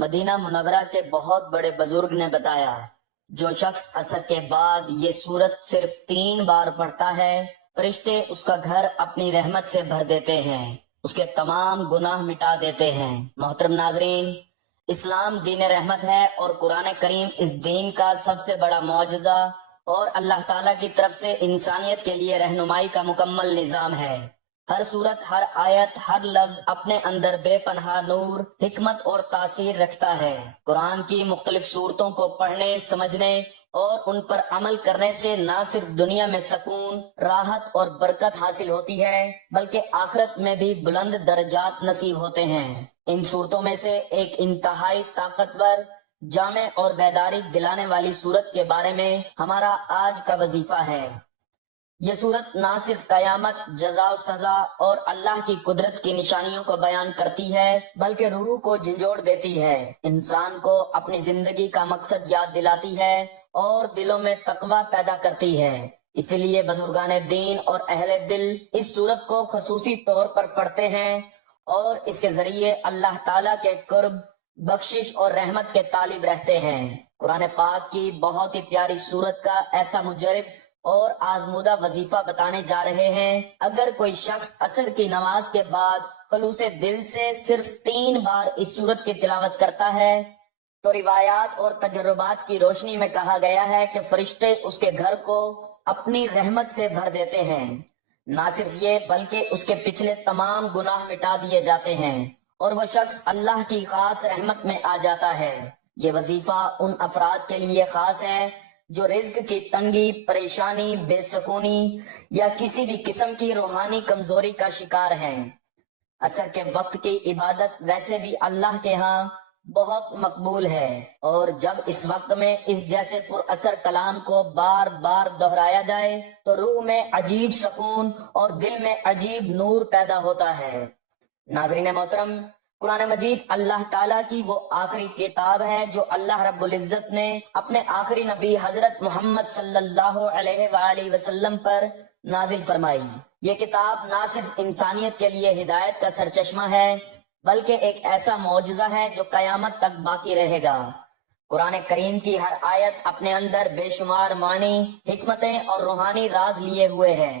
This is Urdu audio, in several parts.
مدینہ منورہ کے بہت بڑے بزرگ نے بتایا، جو شخص عصر کے بعد یہ سورت صرف 3 بار پڑھتا ہے، فرشتے اس کا گھر اپنی رحمت سے بھر دیتے ہیں، اس کے تمام گناہ مٹا دیتے ہیں۔ محترم ناظرین، اسلام دین رحمت ہے اور قرآن کریم اس دین کا سب سے بڑا معجزہ اور اللہ تعالیٰ کی طرف سے انسانیت کے لیے رہنمائی کا مکمل نظام ہے۔ ہر صورت، ہر آیت، ہر لفظ اپنے اندر بے پناہ نور، حکمت اور تاثیر رکھتا ہے۔ قرآن کی مختلف صورتوں کو پڑھنے، سمجھنے اور ان پر عمل کرنے سے نہ صرف دنیا میں سکون، راحت اور برکت حاصل ہوتی ہے، بلکہ آخرت میں بھی بلند درجات نصیب ہوتے ہیں۔ ان صورتوں میں سے ایک انتہائی طاقتور، جامع اور بیداری دلانے والی صورت کے بارے میں ہمارا آج کا وظیفہ ہے۔ یہ صورت نہ صرف قیامت، جزا و سزا اور اللہ کی قدرت کی نشانیوں کو بیان کرتی ہے، بلکہ روح کو جھنجھوڑ دیتی ہے، انسان کو اپنی زندگی کا مقصد یاد دلاتی ہے اور دلوں میں تقوی پیدا کرتی ہے۔ اسی لیے بزرگان دین اور اہل دل اس صورت کو خصوصی طور پر پڑھتے ہیں اور اس کے ذریعے اللہ تعالیٰ کے قرب، بخشش اور رحمت کے طالب رہتے ہیں۔ قرآن پاک کی بہت ہی پیاری صورت کا ایسا مجرب اور آزمودہ وظیفہ بتانے جا رہے ہیں۔ اگر کوئی شخص عصر کی نماز کے بعد خلوص دل سے صرف 3 بار اس صورت کی تلاوت کرتا ہے تو روایات اور تجربات کی روشنی میں کہا گیا ہے کہ فرشتے اس کے گھر کو اپنی رحمت سے بھر دیتے ہیں۔ نہ صرف یہ بلکہ اس کے پچھلے تمام گناہ مٹا دیے جاتے ہیں اور وہ شخص اللہ کی خاص رحمت میں آ جاتا ہے۔ یہ وظیفہ ان افراد کے لیے خاص ہے جو رزق کی تنگی، پریشانی، بے سکونی یا کسی بھی قسم کی روحانی کمزوری کا شکار ہیں۔ عصر کے وقت کی عبادت ویسے بھی اللہ کے ہاں بہت مقبول ہے، اور جب اس وقت میں اس جیسے پر اثر کلام کو بار بار دہرایا جائے تو روح میں عجیب سکون اور دل میں عجیب نور پیدا ہوتا ہے۔ ناظرین محترم، قرآن مجید اللہ تعالیٰ کی وہ آخری کتاب ہے جو اللہ رب العزت نے اپنے آخری نبی حضرت محمد صلی اللہ علیہ وآلہ وسلم پر نازل فرمائی۔ یہ کتاب نہ صرف انسانیت کے لیے ہدایت کا سرچشمہ ہے، بلکہ ایک ایسا معجزہ ہے جو قیامت تک باقی رہے گا۔ قرآن کریم کی ہر آیت اپنے اندر بے شمار معنی، حکمتیں اور روحانی راز لیے ہوئے ہے۔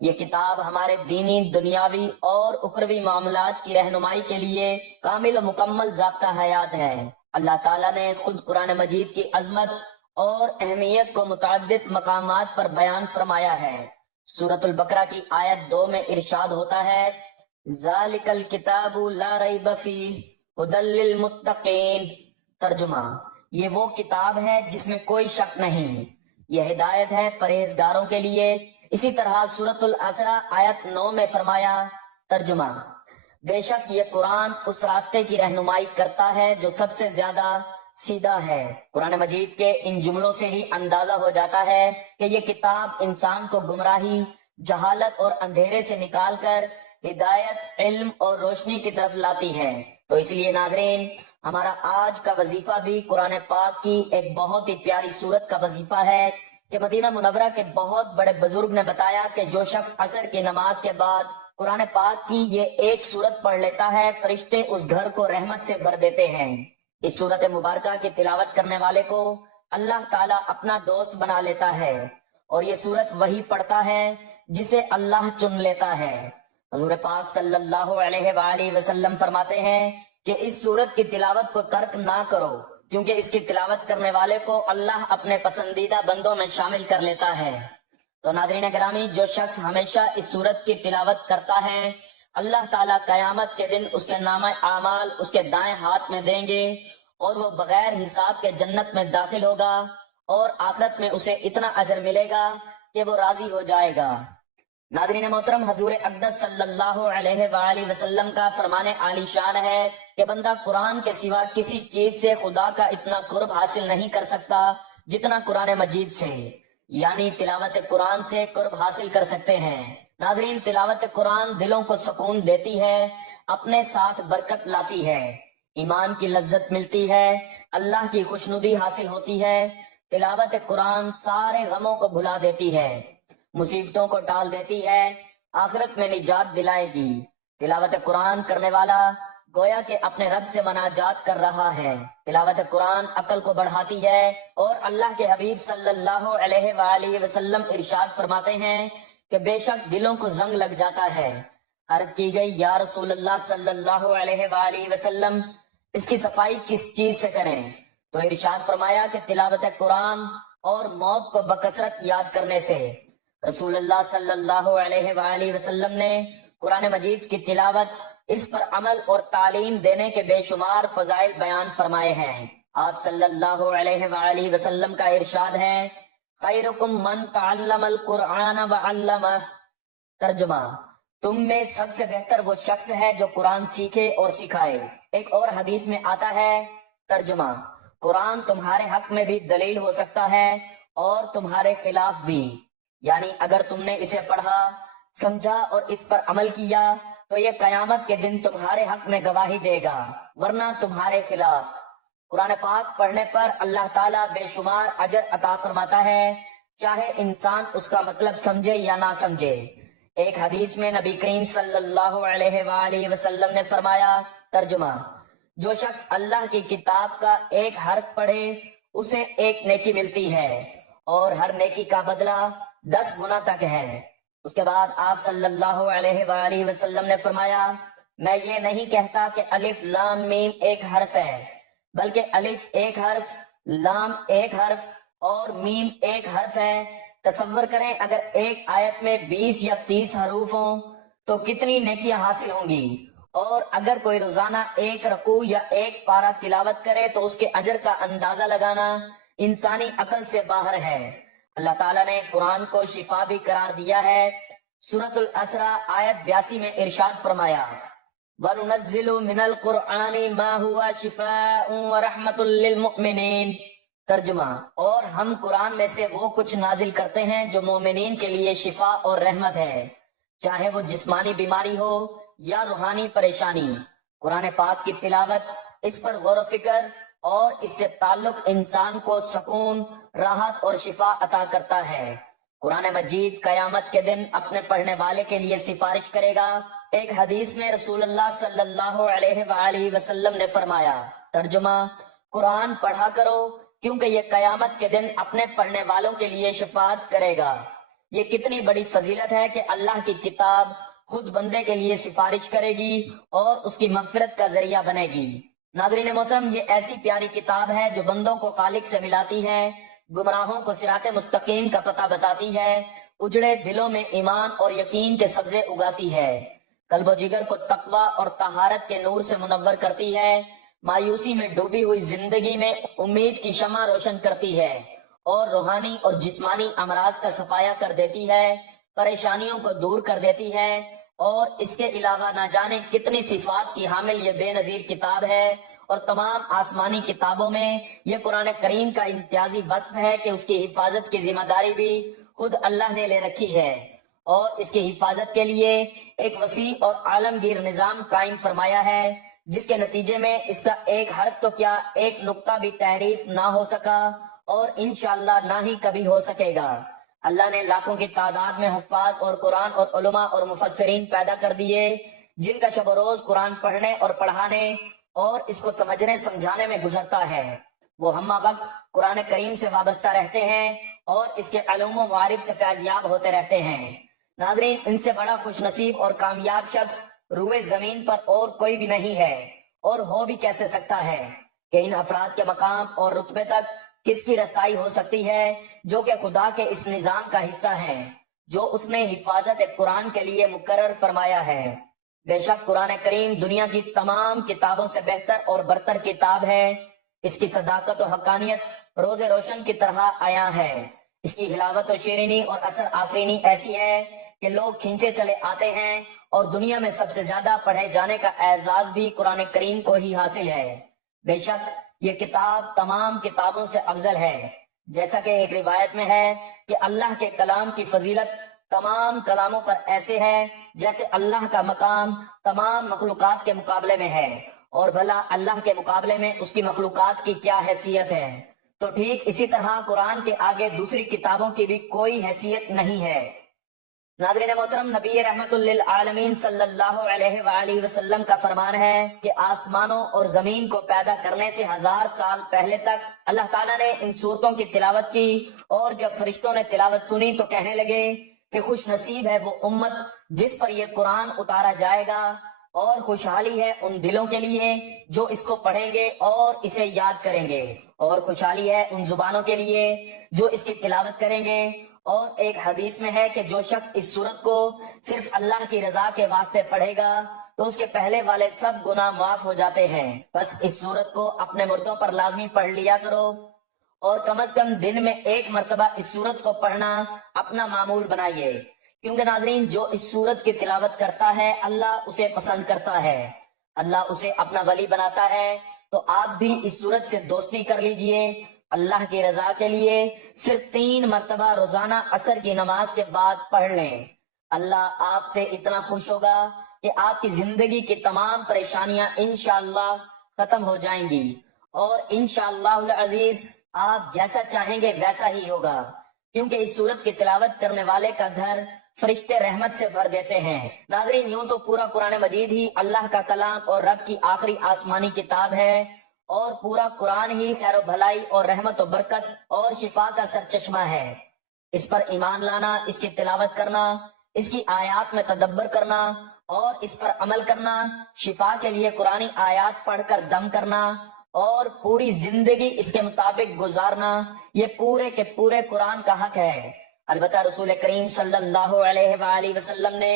یہ کتاب ہمارے دینی، دنیاوی اور اخروی معاملات کی رہنمائی کے لیے کامل و مکمل ضابطہ حیات ہے۔ اللہ تعالیٰ نے خود قرآن مجید کی عظمت اور اہمیت کو متعدد مقامات پر بیان فرمایا ہے۔ سورۃ البقرہ کی آیت 2 میں ارشاد ہوتا ہے، ذالک الکتاب لا ریب فیہ ھدی للمتقین۔ ترجمہ، یہ وہ کتاب ہے جس میں کوئی شک نہیں، یہ ہدایت ہے پرہیزگاروں کے لیے۔ اسی طرح سورۃ الاسراء آیت 9 میں فرمایا، ترجمہ، بے شک یہ قرآن اس راستے کی رہنمائی کرتا ہے جو سب سے زیادہ سیدھا ہے۔ قرآن مجید کے ان جملوں سے ہی اندازہ ہو جاتا ہے کہ یہ کتاب انسان کو گمراہی، جہالت اور اندھیرے سے نکال کر ہدایت، علم اور روشنی کی طرف لاتی ہے۔ تو اس لیے ناظرین، ہمارا آج کا وظیفہ بھی قرآن پاک کی ایک بہت ہی پیاری صورت کا وظیفہ ہے کہ مدینہ منورہ کے بہت بڑے بزرگ نے بتایا کہ جو شخص عصر کی نماز کے بعد قرآن پاک کی یہ ایک صورت پڑھ لیتا ہے، فرشتے اس گھر کو رحمت سے بھر دیتے ہیں۔ اس صورت مبارکہ کی تلاوت کرنے والے کو اللہ تعالیٰ اپنا دوست بنا لیتا ہے، اور یہ صورت وہی پڑھتا ہے جسے اللہ چن لیتا ہے۔ حضور پاک صلی اللہ علیہ وآلہ وسلم فرماتے ہیں کہ اس صورت کی تلاوت کو ترک نہ کرو، کیونکہ اس کی تلاوت کرنے والے کو اللہ اپنے پسندیدہ بندوں میں شامل کر لیتا ہے۔ تو ناظرین گرامی، جو شخص ہمیشہ اس صورت کی تلاوت کرتا ہے، اللہ تعالیٰ قیامت کے دن اس کے نامہ اعمال اس کے دائیں ہاتھ میں دیں گے اور وہ بغیر حساب کے جنت میں داخل ہوگا، اور آخرت میں اسے اتنا اجر ملے گا کہ وہ راضی ہو جائے گا۔ ناظرین محترم، حضور اقدس صلی اللہ علیہ وآلہ وسلم کا فرمان عالی شان ہے کہ بندہ قرآن کے سوا کسی چیز سے خدا کا اتنا قرب حاصل نہیں کر سکتا جتنا قرآن مجید سے، یعنی تلاوت قرآن سے قرب حاصل کر سکتے ہیں۔ ناظرین، تلاوت قرآن دلوں کو سکون دیتی ہے، اپنے ساتھ برکت لاتی ہے، ایمان کی لذت ملتی ہے، اللہ کی خوشنودی حاصل ہوتی ہے۔ تلاوت قرآن سارے غموں کو بھلا دیتی ہے، مصیبتوں کو ٹال دیتی ہے، آخرت میں نجات دلائے گی۔ تلاوت قرآن کرنے والا گویا کہ اپنے رب سے مناجات کر رہا ہے۔ تلاوت قرآن عقل کو بڑھاتی ہے، اور اللہ کے حبیب صلی اللہ علیہ وآلہ وسلم ارشاد فرماتے ہیں کہ بے شک دلوں کو زنگ لگ جاتا ہے۔ عرض کی گئی یا رسول اللہ صلی اللہ علیہ وآلہ وسلم، اس کی صفائی کس چیز سے کریں؟ تو ارشاد فرمایا کہ تلاوت قرآن اور موت کو بکثرت یاد کرنے سے۔ رسول اللہ صلی اللہ علیہ وآلہ وسلم نے قرآن مجید کی تلاوت، اس پر عمل اور تعلیم دینے کے بے شمار فضائل بیان فرمائے ہیں۔ آپ صلی اللہ علیہ وآلہ وسلم کا ارشاد ہے، خیرکم من تعلم القرآن وعلمہ۔ ترجمہ، تم میں سب سے بہتر وہ شخص ہے جو قرآن سیکھے اور سکھائے۔ ایک اور حدیث میں آتا ہے، ترجمہ، قرآن تمہارے حق میں بھی دلیل ہو سکتا ہے اور تمہارے خلاف بھی، یعنی اگر تم نے اسے پڑھا، سمجھا اور اس پر عمل کیا تو یہ قیامت کے دن تمہارے حق میں گواہی دے گا، ورنہ تمہارے خلاف۔ قرآن پاک پڑھنے پر اللہ تعالیٰ بے شمار اجر عطا فرماتا ہے، چاہے انسان اس کا مطلب سمجھے یا نہ سمجھے۔ ایک حدیث میں نبی کریم صلی اللہ علیہ وآلہ وسلم نے فرمایا، ترجمہ، جو شخص اللہ کی کتاب کا ایک حرف پڑھے اسے ایک نیکی ملتی ہے، اور ہر نیکی کا بدلہ 10 گنا تک ہے۔ اس کے بعد آپ صلی اللہ علیہ وآلہ وسلم نے فرمایا، میں یہ نہیں کہتا کہ الف لام میم ایک حرف ہے، بلکہ الف ایک حرف، لام ایک حرف اور میم ایک حرف ہے۔ تصور کریں اگر ایک آیت میں 20 یا 30 حروف ہوں تو کتنی نیکیاں حاصل ہوں گی، اور اگر کوئی روزانہ ایک رکوع یا ایک پارہ تلاوت کرے تو اس کے اجر کا اندازہ لگانا انسانی عقل سے باہر ہے۔ اللہ تعالیٰ نے قرآن کو شفا بھی قرار دیا ہے۔ سورۃ الاسراء آیت 82 میں ارشاد فرمایا، وَنُنَزِّلُ مِنَ الْقُرْآنِ مَا هُوَ شِفَاءٌ وَرَحْمَةٌ لِّلْمُؤْمِنِينَ۔ ترجمہ، اور ہم قرآن میں سے وہ کچھ نازل کرتے ہیں جو مومنین کے لیے شفا اور رحمت ہے، چاہے وہ جسمانی بیماری ہو یا روحانی پریشانی۔ قرآن پاک کی تلاوت، اس پر غور و فکر اور اس سے تعلق انسان کو سکون، راحت اور شفا عطا کرتا ہے۔ قرآن مجید قیامت کے دن اپنے پڑھنے والے کے لیے سفارش کرے گا۔ ایک حدیث میں رسول اللہ صلی اللہ علیہ وآلہ وسلم نے فرمایا، ترجمہ، قرآن پڑھا کرو کیونکہ یہ قیامت کے دن اپنے پڑھنے والوں کے لیے شفاعت کرے گا۔ یہ کتنی بڑی فضیلت ہے کہ اللہ کی کتاب خود بندے کے لیے سفارش کرے گی اور اس کی مغفرت کا ذریعہ بنے گی۔ ناظرین محترم، یہ ایسی پیاری کتاب ہے جو بندوں کو خالق سے ملاتی ہے، گمراہوں کو صراط مستقیم کا پتہ بتاتی ہے، اجڑے دلوں میں ایمان اور یقین کے سبزے اگاتی ہے، قلب و جگر کو تقوی اور طہارت کے نور سے منور کرتی ہے، مایوسی میں ڈوبی ہوئی زندگی میں امید کی شمع روشن کرتی ہے، اور روحانی اور جسمانی امراض کا صفایا کر دیتی ہے، پریشانیوں کو دور کر دیتی ہے، اور اس کے علاوہ نہ جانے کتنی صفات کی حامل یہ بے نظیر کتاب ہے۔ اور تمام آسمانی کتابوں میں یہ قرآن کریم کا امتیازی وصف ہے کہ اس کی حفاظت کی ذمہ داری بھی خود اللہ نے لے رکھی ہے، اور اس کی حفاظت کے لیے ایک وسیع اور عالمگیر نظام قائم فرمایا ہے، جس کے نتیجے میں اس کا ایک حرف تو کیا ایک نقطہ بھی تحریف نہ ہو سکا، اور انشاءاللہ نہ ہی کبھی ہو سکے گا۔ اللہ نے لاکھوں کی تعداد میں حفاظ اور قرآن اور علماء اور مفسرین پیدا کر دیے، جن کا شب و روز قرآن پڑھنے اور پڑھانے اور اس کو سمجھنے سمجھانے میں گزرتا ہے۔ وہ ہمہ وقت قرآن کریم سے وابستہ رہتے ہیں اور اس کے علوم و معارف سے فیضیاب ہوتے رہتے ہیں۔ ناظرین، ان سے بڑا خوش نصیب اور کامیاب شخص روئے زمین پر اور کوئی بھی نہیں ہے، اور ہو بھی کیسے سکتا ہے کہ ان افراد کے مقام اور رتبے تک کس کی رسائی ہو سکتی ہے جو کہ خدا کے اس نظام کا حصہ ہیں جو اس نے حفاظت قرآن کے لیے مقرر فرمایا ہے۔ بے شک قرآن کریم دنیا کی تمام کتابوں سے بہتر اور برتر کتاب ہے۔ اس کی صداقت و حقانیت روز روشن کی طرح عیاں ہے۔ اس کی حلاوت و شیرینی اور اثر آفرینی ایسی ہے کہ لوگ کھینچے چلے آتے ہیں، اور دنیا میں سب سے زیادہ پڑھے جانے کا اعزاز بھی قرآن کریم کو ہی حاصل ہے۔ بے شک یہ کتاب تمام کتابوں سے افضل ہے، جیسا کہ ایک روایت میں ہے کہ اللہ کے کلام کی فضیلت تمام کلاموں پر ایسے ہے جیسے اللہ کا مقام تمام مخلوقات کے مقابلے میں ہے، اور بھلا اللہ کے مقابلے میں اس کی مخلوقات کی کیا حیثیت ہے۔ تو ٹھیک اسی طرح قرآن کے آگے دوسری کتابوں کی بھی کوئی حیثیت نہیں ہے۔ ناظرین محترم، نبی رحمت للعالمین صلی اللہ علیہ وآلہ وسلم کا فرمان ہے کہ آسمانوں اور زمین کو پیدا کرنے سے 1000 سال پہلے تک اللہ تعالیٰ نے ان سورتوں کی تلاوت کی، اور جب فرشتوں نے تلاوت سنی تو کہنے لگے کہ خوش نصیب ہے وہ امت جس پر یہ قرآن اتارا جائے گا، اور خوشحالی ہے ان دلوں کے لیے جو اس کو پڑھیں گے اور اسے یاد کریں گے، اور خوشحالی ہے ان زبانوں کے لیے جو اس کی تلاوت کریں گے۔ اور ایک حدیث میں ہے کہ جو شخص اس سورت کو صرف اللہ کی رضا کے واسطے پڑھے گا تو اس کے پہلے والے سب گناہ معاف ہو جاتے ہیں۔ بس اس سورت کو اپنے مردوں پر لازمی پڑھ لیا کرو، اور کم از کم دن میں 1 مرتبہ اس سورت کو پڑھنا اپنا معمول بنائیے، کیونکہ ناظرین جو اس سورت کی تلاوت کرتا ہے اللہ اسے پسند کرتا ہے، اللہ اسے اپنا ولی بناتا ہے۔ تو آپ بھی اس سورت سے دوستی کر لیجئے، اللہ کی رضا کے لیے صرف 3 مرتبہ روزانہ عصر کی نماز کے بعد پڑھ لیں۔ اللہ آپ سے اتنا خوش ہوگا کہ آپ کی زندگی کی تمام پریشانیاں انشاءاللہ ختم ہو جائیں گی، اور انشاءاللہ العزیز آپ جیسا چاہیں گے ویسا ہی ہوگا، کیونکہ اس سورت کی تلاوت کرنے والے کا گھر فرشتے رحمت سے بھر دیتے ہیں۔ ناظرین، یوں تو پورا قرآن مجید ہی اللہ کا کلام اور رب کی آخری آسمانی کتاب ہے، اور پورا قرآن ہی خیر و بھلائی اور رحمت و برکت اور شفا کا سرچشمہ ہے۔ اس پر ایمان لانا، اس کی تلاوت کرنا، اس کی آیات میں تدبر کرنا اور اس پر عمل کرنا، شفا کے لیے قرآنی آیات پڑھ کر دم کرنا اور پوری زندگی اس کے مطابق گزارنا، یہ پورے کے پورے قرآن کا حق ہے۔ البتہ رسول کریم صلی اللہ علیہ وآلہ وسلم نے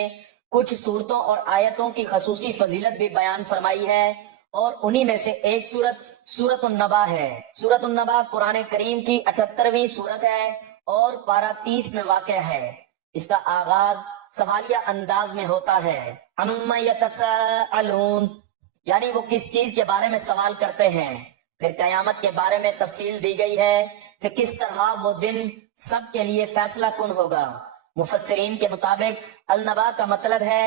کچھ صورتوں اور آیتوں کی خصوصی فضیلت بھی بیان فرمائی ہے، اور انہی میں سے ایک سورت النبا ہے۔ سورت النبا قرآن کریم کی 78ویں سورت ہے اور پارہ 30 میں واقع ہے۔ اس کا آغاز سوالیہ انداز میں ہوتا ہے، عَمَّ يَتَسَاءَلُونَ، یعنی وہ کس چیز کے بارے میں سوال کرتے ہیں۔ پھر قیامت کے بارے میں تفصیل دی گئی ہے کہ کس طرح وہ دن سب کے لیے فیصلہ کن ہوگا۔ مفسرین کے مطابق النبا کا مطلب ہے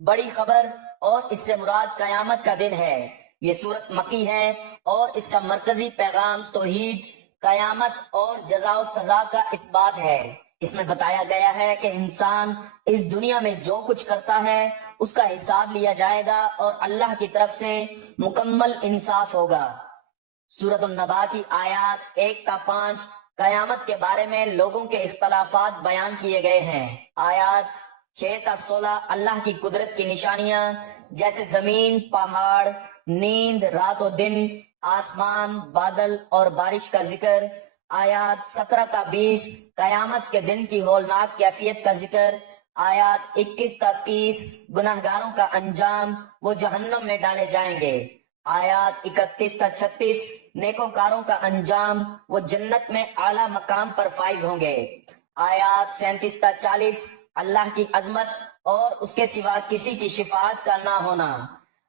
بڑی خبر، اور اس سے مراد قیامت کا دن ہے۔ یہ سورت مکی ہے اور اس کا مرکزی پیغام توحید، قیامت اور جزا و سزا کا اس بات ہے۔ اس میں بتایا گیا ہے کہ انسان اس دنیا میں جو کچھ کرتا ہے اس کا حساب لیا جائے گا، اور اللہ کی طرف سے مکمل انصاف ہوگا۔ سورت النبا کی آیات 1 تا 5 قیامت کے بارے میں لوگوں کے اختلافات بیان کیے گئے ہیں۔ آیات 6 تا 16 اللہ کی قدرت کی نشانیاں جیسے زمین، پہاڑ، نیند، رات و دن، آسمان، بادل اور بارش کا ذکر۔ آیات 17 تا 20 قیامت کے دن کی ہولناک کیفیت کا ذکر۔ آیات 21 تا 30 گناہگاروں کا انجام، وہ جہنم میں ڈالے جائیں گے۔ آیات 31 تا 36 نیکوکاروں کا انجام، وہ جنت میں اعلیٰ مقام پر فائز ہوں گے۔ آیات 37 تا 40 اللہ کی عظمت اور اس کے سوا کسی کی شفاعت کا نہ ہونا۔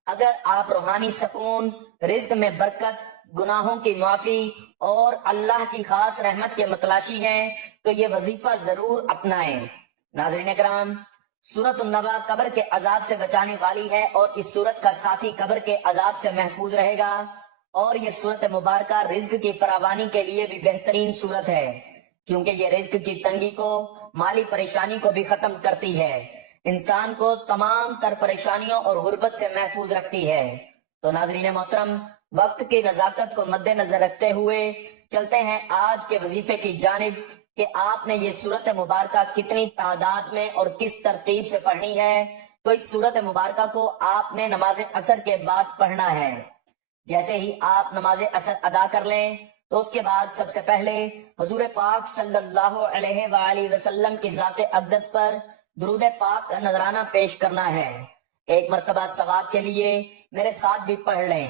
اگر آپ روحانی سکون، رزق میں برکت، گناہوں کی معافی اور اللہ کی خاص رحمت کے متلاشی ہیں تو یہ وظیفہ ضرور اپنائیں۔ ناظرین کرام، سورت النبا قبر کے عذاب سے بچانے والی ہے، اور اس سورت کا ساتھی قبر کے عذاب سے محفوظ رہے گا، اور یہ سورت مبارکہ رزق کی فراوانی کے لیے بھی بہترین سورت ہے، کیونکہ یہ رزق کی تنگی کو، مالی پریشانی کو بھی ختم کرتی ہے، انسان کو تمام تر پریشانیوں اور غربت سے محفوظ رکھتی ہے۔ تو ناظرین محترم، وقت کی نزاکت کو مد نظر رکھتے ہوئے چلتے ہیں آج کے وظیفے کی جانب کہ آپ نے یہ سورت مبارکہ کتنی تعداد میں اور کس ترتیب سے پڑھنی ہے۔ تو اس سورت مبارکہ کو آپ نے نماز عصر کے بعد پڑھنا ہے۔ جیسے ہی آپ نماز عصر ادا کر لیں تو اس کے بعد سب سے پہلے حضور پاک صلی اللہ علیہ وآلہ وسلم کی ذات اقدس پر درود پاک کا نذرانہ پیش کرنا ہے۔ ایک مرتبہ ثواب کے لیے میرے ساتھ بھی پڑھ لیں۔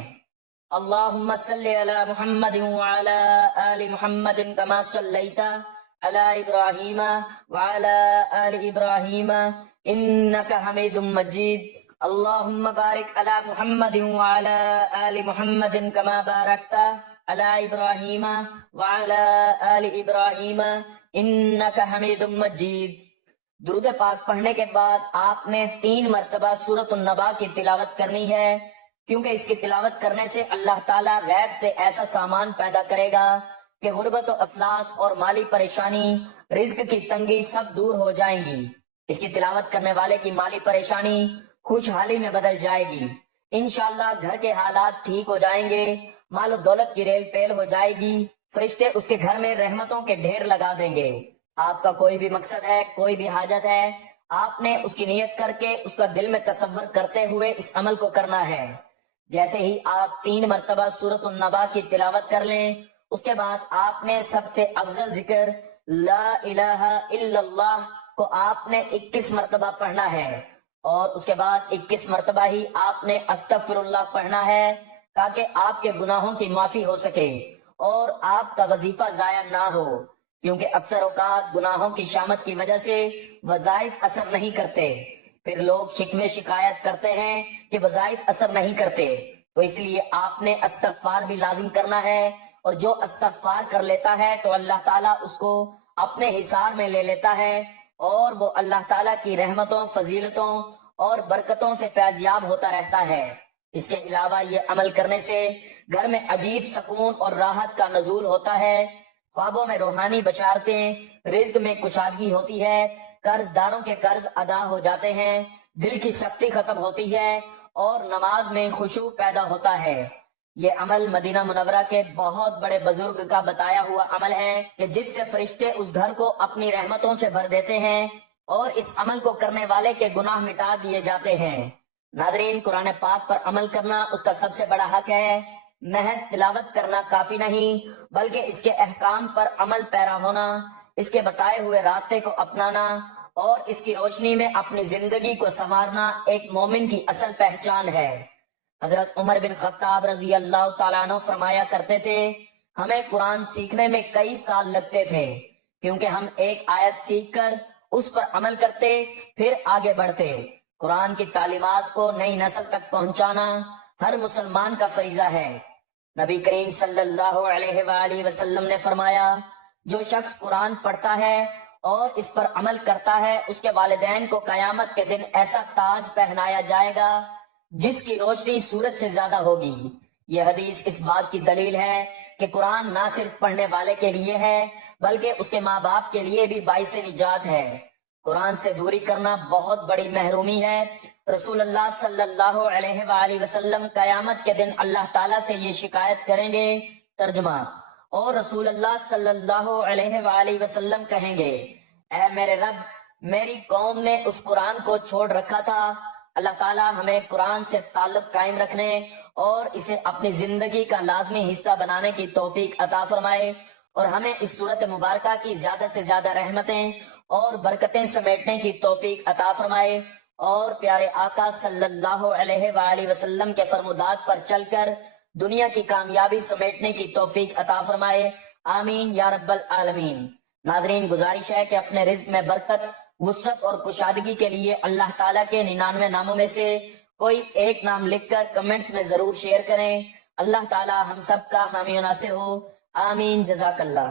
اللہم صلی علی محمد وعلی آل محمد کما صلیت علی ابراہیم وعلی آل ابراہیم انکا حمید مجید۔ اللہم بارک علی محمد وعلی آل محمد کما بارکت علی ابراہیم وعلی آل ابراہیم انکا حمید مجید۔ درود پاک پڑھنے کے بعد آپ نے 3 مرتبہ سورت النبا کی تلاوت کرنی ہے، کیونکہ اس کی تلاوت کرنے سے اللہ تعالیٰ غیب سے ایسا سامان پیدا کرے گا کہ غربت و افلاس اور مالی پریشانی، رزق کی تنگی سب دور ہو جائیں گی۔ اس کی تلاوت کرنے والے کی مالی پریشانی خوشحالی میں بدل جائے گی۔ انشاءاللہ گھر کے حالات ٹھیک ہو جائیں گے، مال و دولت کی ریل پیل ہو جائے گی، فرشتے اس کے گھر میں رحمتوں کے ڈھیر لگا دیں گے۔ آپ کا کوئی بھی مقصد ہے، کوئی بھی حاجت ہے، آپ نے اس کی نیت کر کے اس کا دل میں تصور کرتے ہوئے اس عمل کو کرنا ہے۔ جیسے ہی آپ 3 مرتبہ سورۃ النبا کی تلاوت کر لیں، اس کے بعد آپ نے سب سے افضل ذکر لا الہ الا اللہ کو آپ نے 21 مرتبہ پڑھنا ہے، اور اس کے بعد 21 مرتبہ ہی آپ نے استغفر اللہ پڑھنا ہے، تاکہ آپ کے گناہوں کی معافی ہو سکے اور آپ کا وظیفہ ضائع نہ ہو، کیونکہ اکثر اوقات گناہوں کی شامت کی وجہ سے وظائف اثر نہیں کرتے۔ پھر لوگ شکوے شکایت کرتے ہیں کہ وظائف اثر نہیں کرتے، تو اس لیے آپ نے استغفار بھی لازم کرنا ہے، اور جو استغفار کر لیتا ہے تو اللہ تعالیٰ اس کو اپنے حصار میں لے لیتا ہے، اور وہ اللہ تعالیٰ کی رحمتوں، فضیلتوں اور برکتوں سے فیضیاب ہوتا رہتا ہے۔ اس کے علاوہ یہ عمل کرنے سے گھر میں عجیب سکون اور راحت کا نزول ہوتا ہے، خوابوں میں روحانی بشارتیں، رزق میں کشادگی ہوتی ہے، قرض داروں کے قرض ادا ہو جاتے ہیں، دل کی سختی ختم ہوتی ہے، اور نماز میں خشوع پیدا ہوتا ہے۔ یہ عمل مدینہ منورہ کے بہت بڑے بزرگ کا بتایا ہوا عمل ہے کہ جس سے فرشتے اس گھر کو اپنی رحمتوں سے بھر دیتے ہیں، اور اس عمل کو کرنے والے کے گناہ مٹا دیے جاتے ہیں۔ ناظرین، قرآن پاک پر عمل کرنا اس کا سب سے بڑا حق ہے۔ محض تلاوت کرنا کافی نہیں، بلکہ اس کے احکام پر عمل پیرا ہونا، اس کے بتائے ہوئے راستے کو اپنانا اور اس کی روشنی میں اپنی زندگی کو سنوارنا ایک مومن کی اصل پہچان ہے۔ حضرت عمر بن خطاب رضی اللہ تعالیٰ عنہ فرمایا کرتے تھے، ہمیں قرآن سیکھنے میں کئی سال لگتے تھے، کیونکہ ہم ایک آیت سیکھ کر اس پر عمل کرتے، پھر آگے بڑھتے۔ قرآن کی تعلیمات کو نئی نسل تک پہنچانا ہر مسلمان کا فریضہ ہے۔ نبی کریم صلی اللہ علیہ وآلہ وسلم نے فرمایا، جو شخص قرآن پڑھتا ہے اور اس پر عمل کرتا ہے، اس کے والدین کو قیامت کے دن ایسا تاج پہنایا جائے گا جس کی روشنی سورج سے زیادہ ہوگی۔ یہ حدیث اس بات کی دلیل ہے کہ قرآن نہ صرف پڑھنے والے کے لیے ہے، بلکہ اس کے ماں باپ کے لیے بھی باعث نجات ہے۔ قرآن سے دوری کرنا بہت بڑی محرومی ہے۔ رسول اللہ صلی اللہ علیہ وآلہ وسلم قیامت کے دن اللہ تعالیٰ سے یہ شکایت کریں گے۔ ترجمہ: اور رسول اللہ صلی اللہ علیہ وآلہ وسلم کہیں گے، اے میرے رب، میری قوم نے اس قرآن کو چھوڑ رکھا تھا۔ اللہ تعالیٰ ہمیں قرآن سے تعلق قائم رکھنے اور اسے اپنی زندگی کا لازمی حصہ بنانے کی توفیق عطا فرمائے، اور ہمیں اس صورت مبارکہ کی زیادہ سے زیادہ رحمتیں اور برکتیں سمیٹنے کی توفیق عطا فرمائے، اور پیارے آقا صلی اللہ علیہ وآلہ وسلم کے فرمودات پر چل کر دنیا کی کامیابی سمیٹنے کی توفیق عطا فرمائے۔ آمین یا رب العالمین۔ ناظرین، گزارش ہے کہ اپنے رزق میں برکت، وسعت اور کشادگی کے لیے اللہ تعالیٰ کے 99 ناموں میں سے کوئی ایک نام لکھ کر کمنٹس میں ضرور شیئر کریں۔ اللہ تعالیٰ ہم سب کا حامی و ناصر ہو۔ آمین۔ جزاک اللہ۔